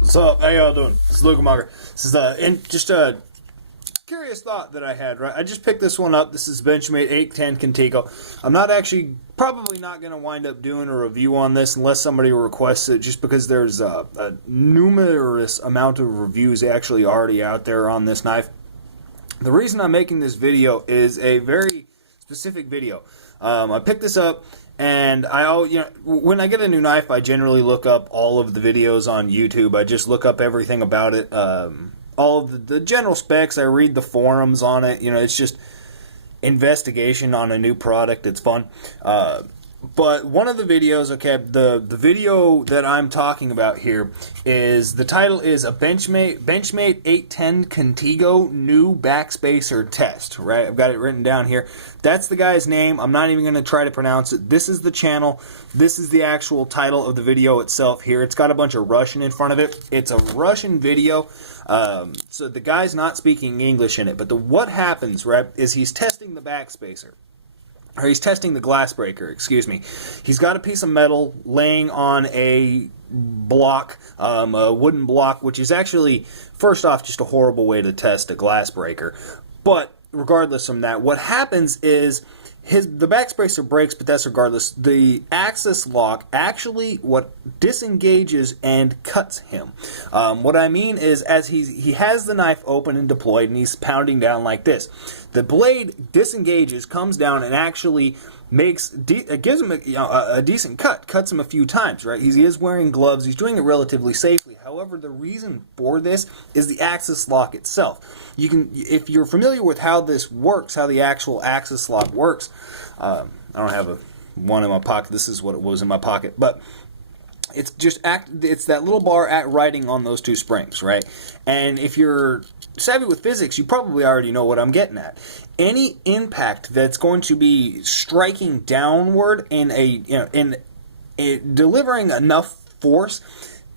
What's up? How y'all doing? This is Luke Monger. This is just a curious thought that I had. Right, I just picked this one up. This is Benchmade 810 Contigo. I'm not actually, probably not going to wind up doing a review on this unless somebody requests it, just because there's a numerous amount of reviews actually already out there on this knife. The reason I'm making this video is a very specific video. I picked this up. And when I get a new knife, I generally look up all of the videos on YouTube. I just look up everything about it, all of the general specs. I read the forums on it. You know, it's just investigation on a new product. It's fun. But one of the videos, okay, the video that I'm talking about here is, the title is a Benchmade 810 Contigo new backspacer test, right? I've got it written down here. That's the guy's name. I'm not even going to try to pronounce it. This is the channel. This is the actual title of the video itself here. It's got a bunch of Russian in front of it. It's a Russian video. So the guy's not speaking English in it. But what happens, right, is he's testing the backspacer. Or he's testing the glass breaker, excuse me. He's got a piece of metal laying on a block, a wooden block, which is actually, first off, just a horrible way to test a glass breaker. But regardless from that, what happens is the backspacer breaks, but that's regardless. The axis lock actually disengages and cuts him. What I mean is, as he has the knife open and deployed, and he's pounding down like this, the blade disengages, comes down, and actually gives him a decent cut. Cuts him a few times, right? He is wearing gloves. He's doing it relatively safely. However, the reason for this is the axis lock itself. If you're familiar with how this works, how the actual axis lock works, I don't have one in my pocket. This is what it was in my pocket, but it's it's that little bar riding on those two springs, right? And if you're savvy with physics, you probably already know what I'm getting at. Any impact that's going to be striking downward in delivering enough force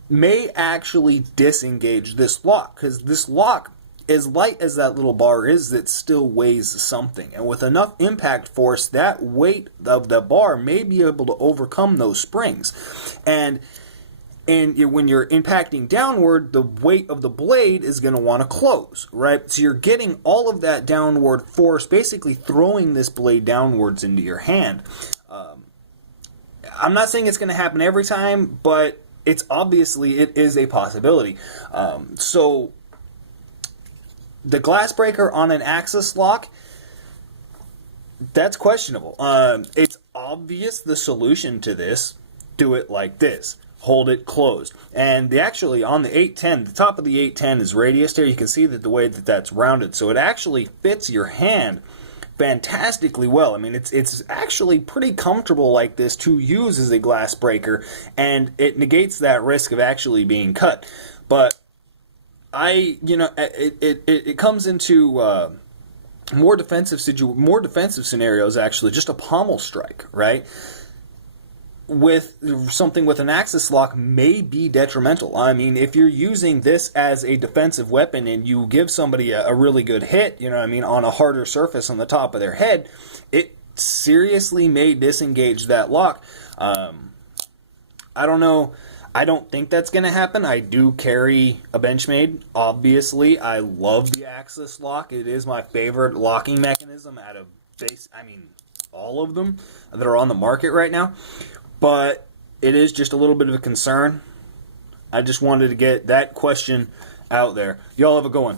may actually disengage this lock, because this lock, as light as that little bar is, it still weighs something, and with enough impact force, that weight of the bar may be able to overcome those springs. And when you're impacting downward, the weight of the blade is going to want to close, right? So you're getting all of that downward force, basically throwing this blade downwards into your hand. I'm not saying it's going to happen every time, but it is a possibility. So the glass breaker on an axis lock, that's questionable. It's obvious the solution to this: do it like this. Hold it closed. And actually on the 810, the top of the 810 is radiused here. You can see that the way that that's rounded, so it actually fits your hand fantastically well. I mean, it's actually pretty comfortable like this to use as a glass breaker, and it negates that risk of actually being cut. But it comes into more defensive scenarios, actually. Just a pommel strike, right, with something with an axis lock may be detrimental. I mean, if you're using this as a defensive weapon and you give somebody a really good hit, you know what I mean, on a harder surface on the top of their head, it seriously may disengage that lock. I don't know. I don't think that's going to happen. I do carry a Benchmade. Obviously, I love the axis lock. It is my favorite locking mechanism out of all of them that are on the market right now. But it is just a little bit of a concern. I just wanted to get that question out there. Y'all have a good one.